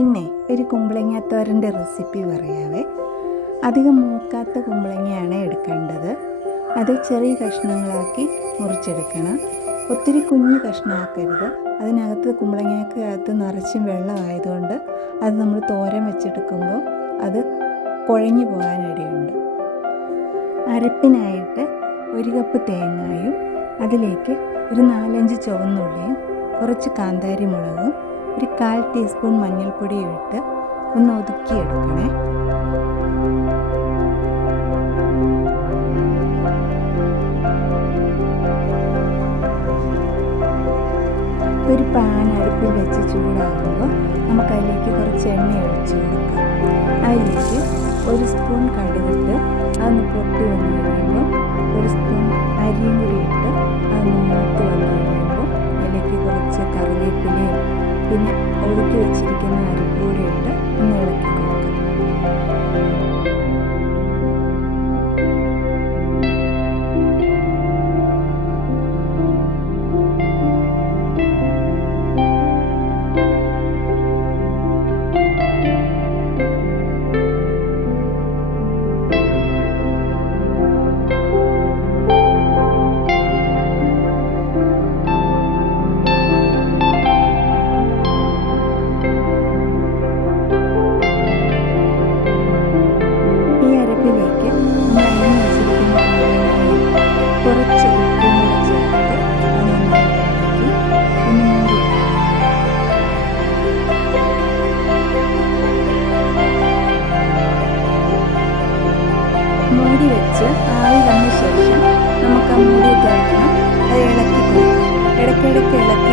ഇന്നേ ഒരു കുമ്പളങ്ങാത്തോരൻ്റെ റെസിപ്പി പറയാവേ. അധികം മൂക്കാത്ത കുമ്പളങ്ങയാണ് എടുക്കേണ്ടത്. അത് ചെറിയ കഷ്ണങ്ങളാക്കി മുറിച്ചെടുക്കണം. ഒത്തിരി കുഞ്ഞു കഷ്ണമാക്കരുത്. അതിനകത്ത് കുമ്പളങ്ങയ്ക്കകത്ത് നിറച്ചും വെള്ളമായതുകൊണ്ട് അത് നമ്മൾ തോരൻ വെച്ചെടുക്കുമ്പോൾ അത് കുഴഞ്ഞു പോകാനിടയുണ്ട്. അരപ്പിനായിട്ട് 1 കപ്പ് തേങ്ങയും അതിലേക്ക് ഒരു 4-5 ചുവന്നുള്ളിയും കുറച്ച് കാന്താരി മുളകും 1/4 ടീസ്പൂൺ മഞ്ഞൾപ്പൊടിയും ഇട്ട് ഒന്ന് ഒതുക്കിയെടുക്കണേ. ഒരു പാൻ അടുപ്പിൽ വെച്ച് ചൂടാകുമ്പോൾ നമുക്കതിലേക്ക് കുറച്ച് എണ്ണ ഒഴിച്ച് കൊടുക്കാം. അതിലേക്ക് 1 സ്പൂൺ കടുകിട്ട് അതൊന്ന് പൊട്ടി വന്ന് കഴിയുമ്പോൾ 1 സ്പൂൺ അരിയും കൂടി ഇട്ട് അതൊന്ന് മൂത്ത് വന്ന് കഴിയുമ്പോൾ അതിലേക്ക് കുറച്ച് കറിവേപ്പിലയും പിന്നെ ഒതുക്കി വെച്ചിരിക്കുന്ന അരിപ്പ് കൂടി ഇട്ട് ഒന്ന് ഇളക്കി കൊടുക്കാം. കുറച്ച് ഉപ്പും കൂടെ ചേർത്ത് മൂടി വെച്ച് ആവി വന്ന ശേഷം നമുക്ക് ആ മൂടി തുറക്കണം. അത് ഇളക്കി കൊടുക്കാം. ഇടയ്ക്കിടയ്ക്ക് ഇളക്കി